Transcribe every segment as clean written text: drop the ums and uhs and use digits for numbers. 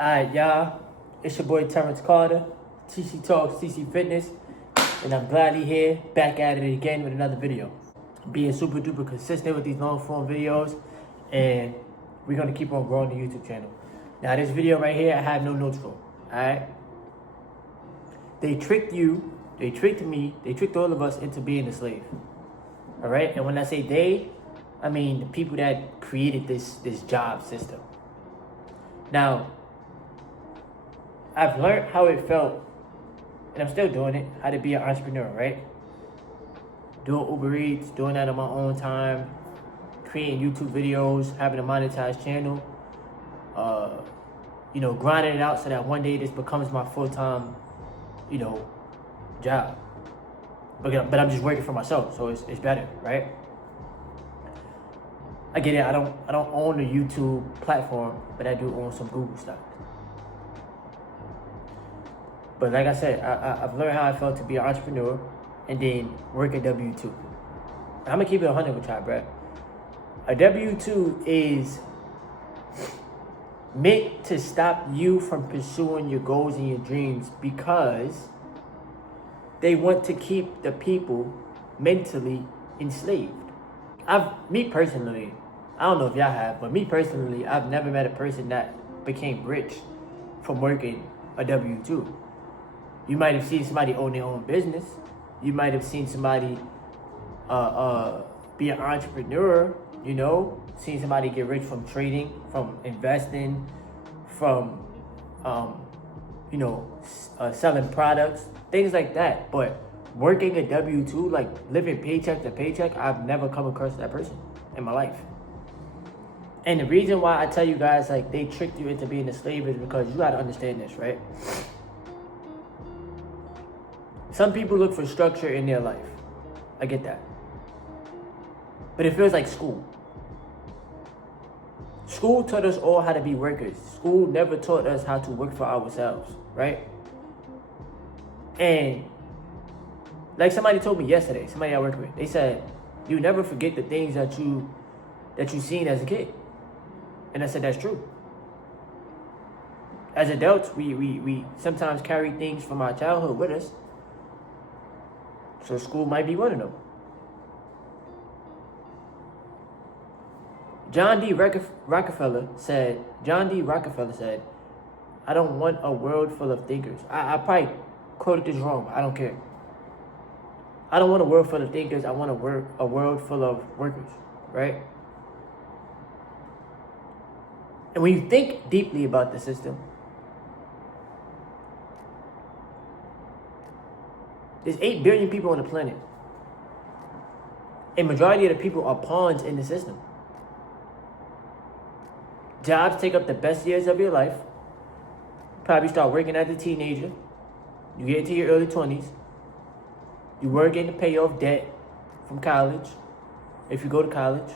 Alright, y'all. It's your boy Terrence Carter, TC Talks, TC Fitness, and I'm gladly here, back at it again with another video. Being super duper consistent with these long form videos, and we're gonna keep on growing the YouTube channel. Now, this video right here, I have no notes for. Alright? They tricked you, they tricked me, they tricked all of us into being a slave. Alright? And when I say they, I mean the people that created this job system. Now, I've learned how it felt, and I'm still doing it, how to be an entrepreneur, right? Doing Uber Eats, doing that on my own time, creating YouTube videos, having a monetized channel, grinding it out so that one day this becomes my full-time, job. But I'm just working for myself, so it's better, right? I get it. I don't own a YouTube platform, but I do own some Google stock. But like I said, I've learned how I felt to be an entrepreneur and then work a W-2. I'm gonna keep it 100 with y'all, bro. A W-2 is meant to stop you from pursuing your goals and your dreams because they want to keep the people mentally enslaved. Me personally, I don't know if y'all have, but me personally, I've never met a person that became rich from working a W-2. You might have seen somebody own their own business. You might have seen somebody be an entrepreneur, seen somebody get rich from trading, from investing, from, selling products, things like that. But working a W-2, like living paycheck to paycheck, I've never come across that person in my life. And the reason why I tell you guys, like, they tricked you into being a slave is because you got to understand this, right? Some people look for structure in their life. I get that. But it feels like school. School taught us all how to be workers. School never taught us how to work for ourselves, right? And like somebody told me yesterday, somebody I work with, they said, you never forget the things that you seen as a kid. And I said, that's true. As adults, we sometimes carry things from our childhood with us. So school might be one of them. John D. Rockefeller said, I don't want a world full of thinkers. I probably quoted this wrong, but I don't care. I don't want a world full of thinkers. I want a world full of workers, right? And when you think deeply about the system, there's 8 billion people on the planet. A majority of the people are pawns in the system. Jobs take up the best years of your life. Probably start working as a teenager. You get into your early 20s. You work in to pay off debt from college, if you go to college.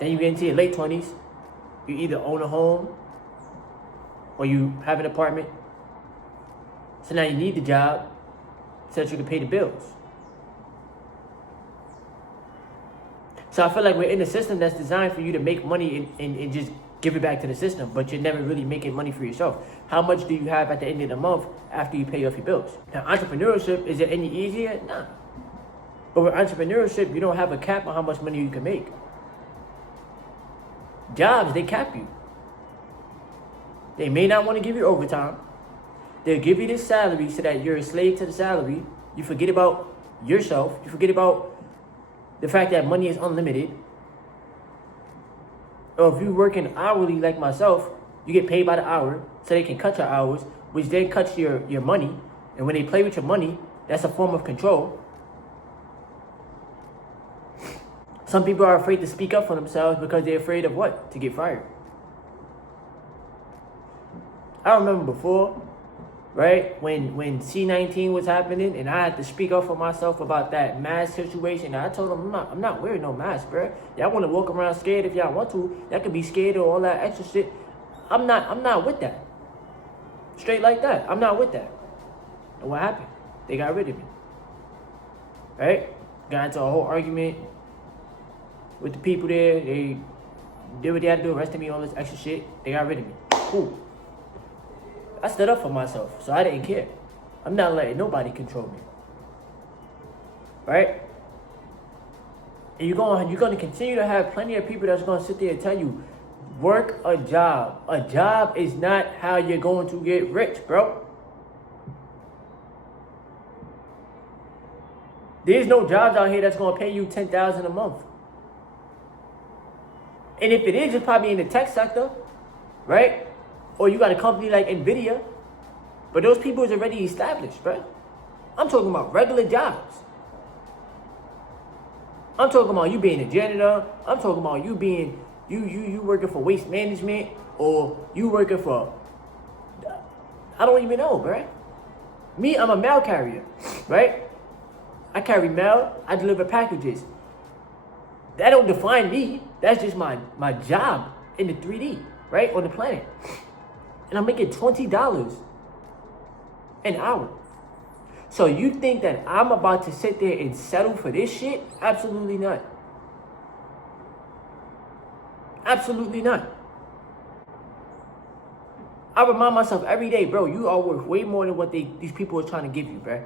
Then you get into your late 20s. You either own a home or you have an apartment. So now you need the job so that you can pay the bills. So I feel like we're in a system that's designed for you to make money and just give it back to the system, but you're never really making money for yourself. How much do you have at the end of the month after you pay off your bills? Now, entrepreneurship, is it any easier? Nah. But with entrepreneurship, you don't have a cap on how much money you can make. Jobs, they cap you. They may not want to give you overtime. They'll give you this salary so that you're a slave to the salary. You forget about yourself. You forget about the fact that money is unlimited. Or if you're working hourly like myself, you get paid by the hour so they can cut your hours, which then cuts your money. And when they play with your money, that's a form of control. Some people are afraid to speak up for themselves because they're afraid of what? To get fired. I remember before, right, when C-19 was happening and I had to speak up for myself about that mask situation. I told them, I'm not wearing no mask, bro. Y'all want to walk around scared if y'all want to. Y'all can be scared of all that extra shit. I'm not with that. Straight like that. I'm not with that. And what happened? They got rid of me. Right? Got into a whole argument with the people there. They Did what they had to do, arrested me, all this extra shit. They got rid of me. Cool. I stood up for myself, so I didn't care. I'm not letting nobody control me. Right? And you're going to continue to have plenty of people that's going to sit there and tell you, work a job. A job is not how you're going to get rich, bro. There's no jobs out here that's going to pay you $10,000 a month. And if it is, it's probably in the tech sector, right? Or you got a company like Nvidia. But those people is already established, bro. I'm talking about regular jobs. I'm talking about you being a janitor. I'm talking about you being, you working for waste management, or you working for, I don't even know, bro. Me, I'm a mail carrier, right? I carry mail, I deliver packages. That don't define me. That's just my job in the 3D, right? On the planet. And I'm making $20 an hour. So you think that I'm about to sit there and settle for this shit? Absolutely not. Absolutely not. I remind myself every day, bro, you are worth way more than what these people are trying to give you, bro.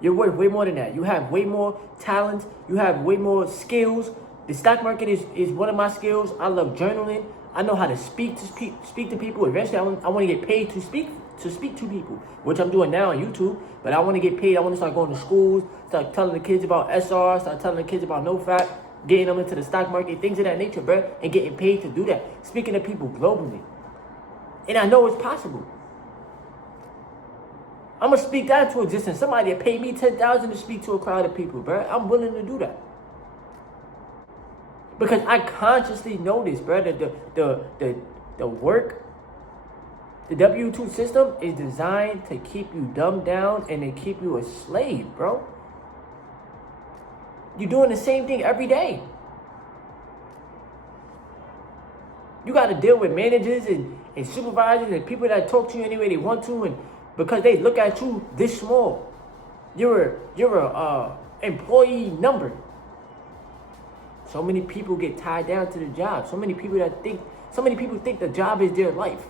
You're worth way more than that. You have way more talent. You have way more skills. The stock market is one of my skills. I love journaling. I know how to speak to people. Eventually, I want to get paid to speak to people, which I'm doing now on YouTube. But I want to get paid. I want to start going to schools, start telling the kids about SR, start telling the kids about NoFap, getting them into the stock market, things of that nature, bro, and getting paid to do that. Speaking to people globally. And I know it's possible. I'm going to speak that into existence. Somebody that paid me $10,000 to speak to a crowd of people, bro. I'm willing to do that. Because I consciously know this, bro, that the work, the W-2 system is designed to keep you dumbed down and to keep you a slave, bro. You're doing the same thing every day. You got to deal with managers and supervisors and people that talk to you any way they want to, and because they look at you this small. You're a employee number. So many people get tied down to the job. So many people think the job is their life.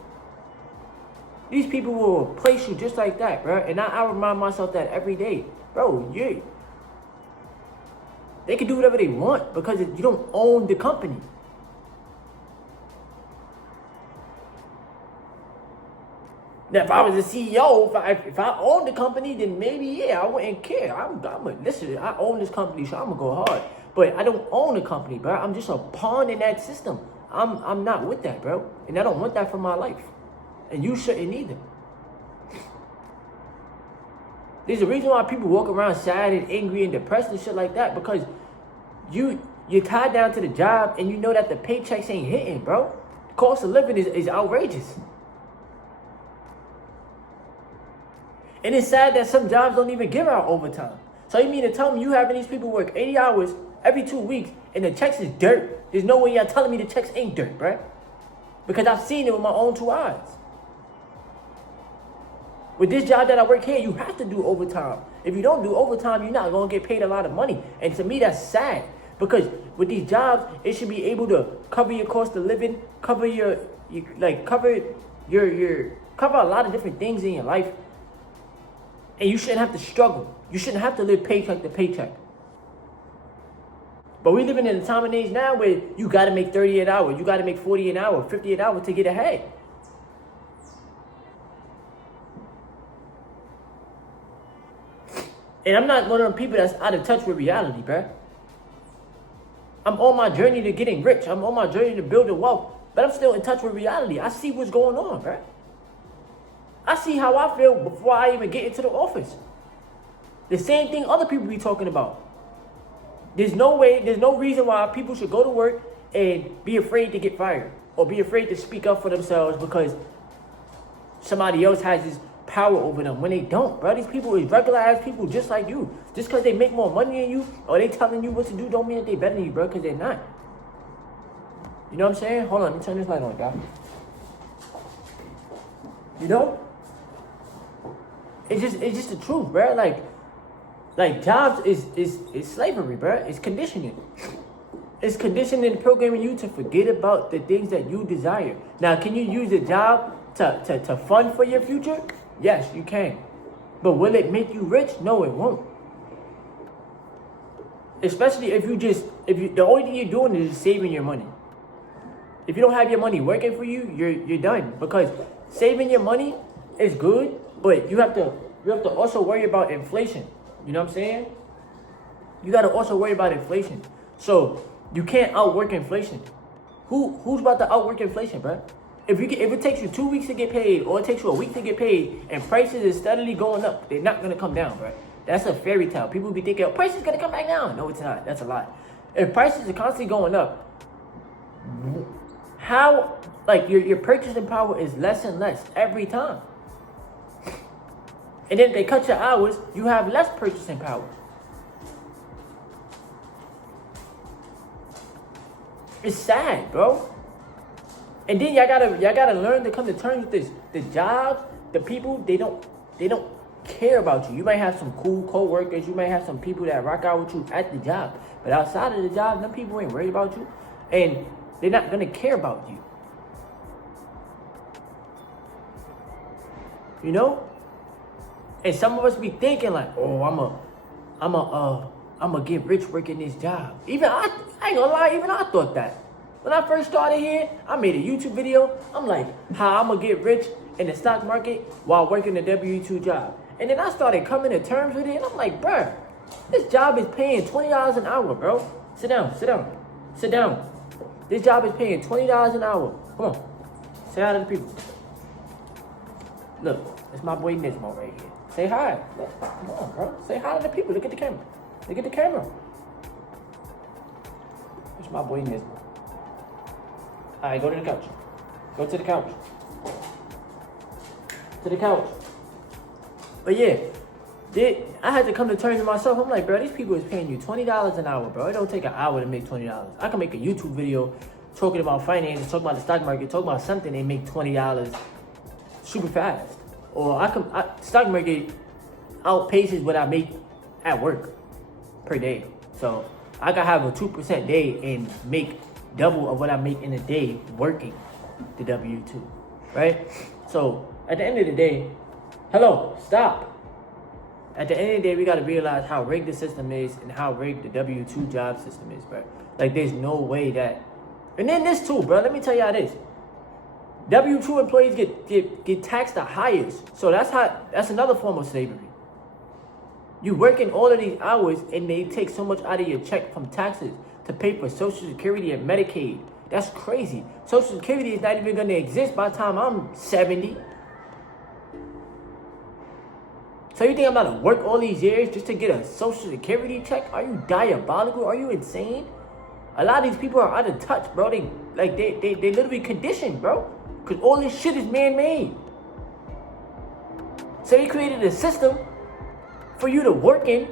These people will replace you just like that, bro. And I remind myself that every day. Bro, they can do whatever they want because you don't own the company. Now, if I was a CEO, if I owned the company, then maybe, yeah, I wouldn't care. Listen, I own this company, so I'm going to go hard. But I don't own the company, bro. I'm just a pawn in that system. I'm not with that, bro. And I don't want that for my life. And you shouldn't either. There's a reason why people walk around sad and angry and depressed and shit like that, because you're tied down to the job and you know that the paychecks ain't hitting, bro. The cost of living is outrageous. And it's sad that some jobs don't even give out overtime. So you mean to tell me you having these people work 80 hours every 2 weeks and the checks is dirt? There's no way y'all telling me the checks ain't dirt, bro. Because I've seen it with my own 2 eyes. With this job that I work here, you have to do overtime. If you don't do overtime, you're not going to get paid a lot of money. And to me, that's sad. Because with these jobs, it should be able to cover your cost of living, cover cover a lot of different things in your life. And you shouldn't have to struggle. You shouldn't have to live paycheck to paycheck. But we're living in a time and age now where you got to make 30 an hour. You got to make 40 an hour, 50 an hour to get ahead. And I'm not one of them people that's out of touch with reality, bro. I'm on my journey to getting rich. I'm on my journey to building wealth. But I'm still in touch with reality. I see what's going on, bro. I see how I feel before I even get into the office. The same thing other people be talking about. There's no reason why people should go to work and be afraid to get fired or be afraid to speak up for themselves because somebody else has this power over them when they don't, bro. These people is regular ass people just like you. Just because they make more money than you or they telling you what to do don't mean that they better than you, bro, because they're not. You know what I'm saying? Hold on, let me turn this light on, guys. You know? It's just the truth, bro. Like jobs is slavery, bro. It's conditioning. It's conditioning and programming you to forget about the things that you desire. Now, can you use a job to fund for your future? Yes, you can. But will it make you rich? No, it won't. Especially if the only thing you're doing is just saving your money. If you don't have your money working for you, you're done. Because saving your money is good, but you have to also worry about inflation. You know what I'm saying? You gotta also worry about inflation. So you can't outwork inflation. Who's about to outwork inflation, bro? If it takes you 2 weeks to get paid, or it takes you a week to get paid, and prices is steadily going up, they're not gonna come down, bro. That's a fairy tale. People be thinking, oh, prices gonna come back down. No, it's not. That's a lie. If prices are constantly going up, how, like, your purchasing power is less and less every time. And then if they cut your hours, you have less purchasing power. It's sad, bro. And then y'all gotta learn to come to terms with this. The jobs, the people, they don't care about you. You might have some cool co-workers, you might have some people that rock out with you at the job. But outside of the job, them people ain't worried about you. And they're not gonna care about you. You know? And some of us be thinking like, oh, I'm a get rich working this job. Even I ain't gonna lie, even I thought that. When I first started here, I made a YouTube video. I'm like, how I'm gonna get rich in the stock market while working a W-2 job. And then I started coming to terms with it, and I'm like, bruh, this job is paying $20 an hour, bro. Sit down. This job is paying $20 an hour. Come on, say hi to the people. Look, it's my boy Nismo right here. Say hi. Look, come on, bro. Say hi to the people. Look at the camera. Look at the camera. It's my boy Nismo. All right, go to the couch. Go to the couch. To the couch. But yeah, I had to come to terms with myself. I'm like, bro, these people is paying you $20 an hour, bro. It don't take an hour to make $20. I can make a YouTube video talking about finance, talking about the stock market, talking about something and make $20 super fast. Or stock market outpaces what I make at work per day. So I can have a 2% day and make double of what I make in a day working the W-2, right? So at the end of the day, hello, stop. At the end of the day, we got to realize how rigged the system is and how rigged the W-2 job system is, bro. Like, there's no way that... And then this too, bro. Let me tell y'all this. W-2 employees get taxed the highest. So that's another form of slavery. You working all of these hours and they take so much out of your check from taxes to pay for Social Security and Medicaid. That's crazy. Social Security is not even going to exist by the time I'm 70. So you think I'm about to work all these years just to get a Social Security check? Are you diabolical? Are you insane? A lot of these people are out of touch, bro. They literally conditioned, bro. Because all this shit is man-made. So they created a system for you to work in,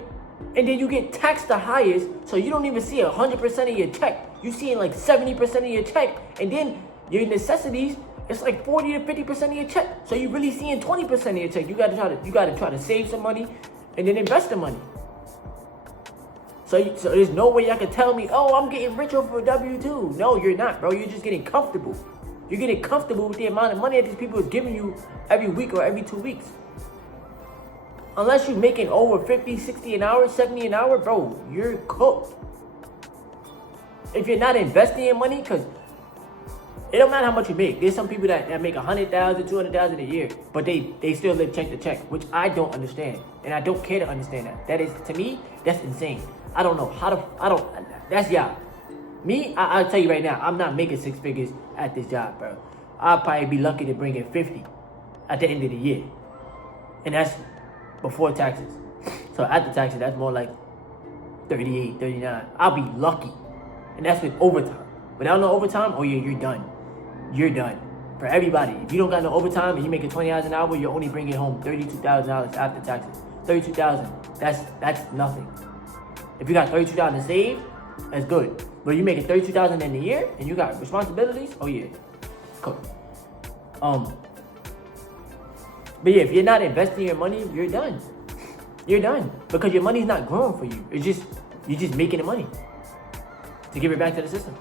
and then you get taxed the highest, so you don't even see 100% of your check. You see like 70% of your check, and then your necessities, it's like 40 to 50% of your check. So you really seeing 20% of your check. You gotta try to save some money, and then invest the money. So there's no way y'all can tell me, oh, I'm getting rich off of a W-2. No, you're not, bro. You're just getting comfortable. You're getting comfortable with the amount of money that these people is giving you every week or every 2 weeks. Unless you're making over 50, 60 an hour, 70 an hour, bro, you're cooked. If you're not investing in money, because it don't matter how much you make. There's some people that make $100,000, $200,000 a year, but they still live check to check, which I don't understand. And I don't care to understand that. That is, to me, that's insane. I don't know how to, that's y'all. Me, I'll tell you right now, I'm not making 6 figures at this job, bro. I'll probably be lucky to bring in 50 at the end of the year. And that's before taxes. So after taxes, that's more like 38, 39. I'll be lucky. And that's with overtime. Without no overtime, oh yeah, you're done. You're done. For everybody. If you don't got no overtime and you're making $20 an hour, you're only bringing home $32,000 after taxes. $32,000. That's nothing. If you got $32 saved, that's good. But you making $32,000 in a year and you got responsibilities, oh yeah, cool. But yeah, if you're not investing your money, you're done. You're done because your money's not growing for you. You're just making the money. to give it back to the system.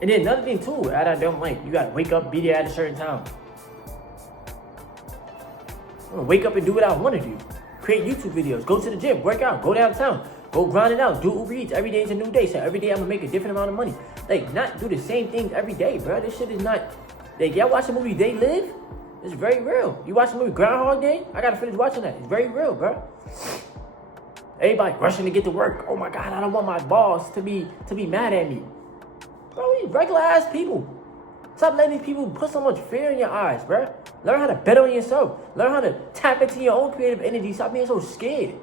And then another thing too, that I don't like, you gotta wake up, be there at a certain time. I'm gonna wake up and do what I wanna do. Create YouTube videos, go to the gym, work out, go downtown, go grind it out, do Uber Eats. Every day is a new day, so every day I'm gonna make a different amount of money. Like, not do the same things every day, bro. This shit is not, like, y'all watch the movie They Live? It's very real. You watch the movie Groundhog Day? I gotta finish watching that. It's very real, bro. Everybody rushing to get to work. Oh my God, I don't want my boss to be mad at me. Bro, we regular ass people. Stop letting these people put so much fear in your eyes, bro. Learn how to bet on yourself. Learn how to tap into your own creative energy. Stop being so scared.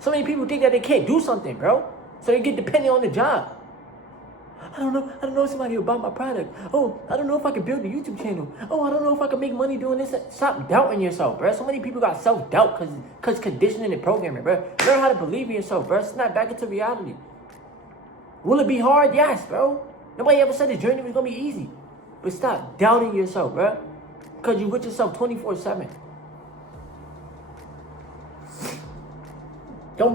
So many people think that they can't do something, bro. So they get dependent on the job. I don't know if somebody will buy my product. Oh, I don't know if I can build a YouTube channel. Oh, I don't know if I can make money doing this. Stop doubting yourself, bro. So many people got self-doubt because conditioning and programming, bro. Learn how to believe in yourself, bro. Snap back into reality. Will it be hard? Yes, bro. Nobody ever said the journey was gonna be easy. But stop doubting yourself, bro. Because you with yourself 24/7. Don't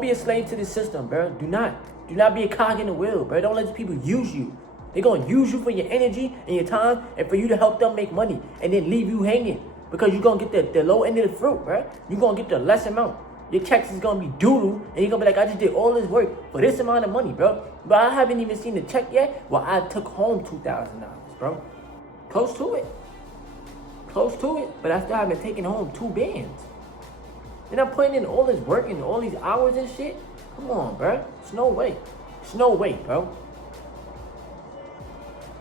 be a slave to the system, bro. Do not be a cog in the wheel, bro. Don't let these people use you. They're gonna use you for your energy and your time and for you to help them make money and then leave you hanging. Because you're gonna get the low end of the fruit, bro. You're gonna get the less amount. Your checks is gonna be doodle, and you're gonna be like, I just did all this work for this amount of money, bro. But I haven't even seen the check yet. Well, I took home $2,000, bro. Close to it. But I still haven't taken home 2 bands. Then I'm putting in all this work and all these hours and shit. Come on, bro. It's no way, bro.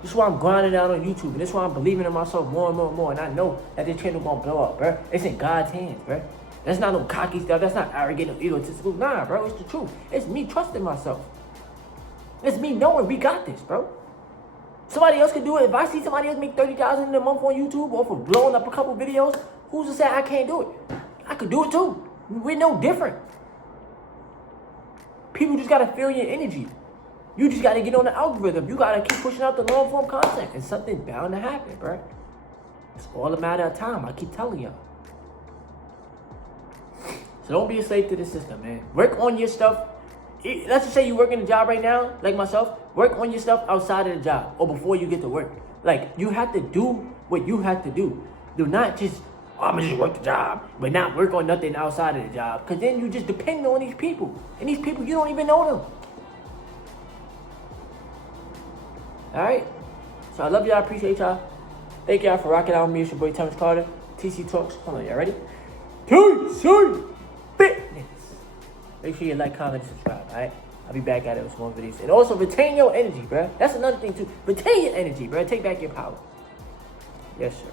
This is why I'm grinding out on YouTube, and this is why I'm believing in myself more and more and more. And I know that this channel gonna blow up, bro. It's in God's hands, bro. That's not no cocky stuff. That's not arrogant or egotistical. Nah, bro. It's the truth. It's me trusting myself. It's me knowing we got this, bro. Somebody else can do it. If I see somebody else make $30,000 in a month on YouTube or for blowing up a couple videos, who's to say I can't do it? I could do it too. We're no different. People just gotta feel your energy. You just gotta get on the algorithm. You gotta keep pushing out the long form content, and something's bound to happen, bro. It's all a matter of time. I keep telling y'all. So don't be a slave to the system, man. Work on your stuff. Let's just say you work in a job right now, like myself. Work on your stuff outside of the job or before you get to work. Like, you have to do what you have to do. Do not just, I'm gonna just work the job, but not work on nothing outside of the job. Because then you just depend on these people. And these people, you don't even know them. Alright? So I love y'all. I appreciate y'all. Thank y'all for rocking out with me. It's your boy Terrence Carter. TC Talks. Hold on, y'all ready? TC Fitness. Make sure you like, comment, and subscribe, alright? I'll be back at it with some more videos. And also, retain your energy, bro. That's another thing, too. Retain your energy, bro. Take back your power. Yes, sir.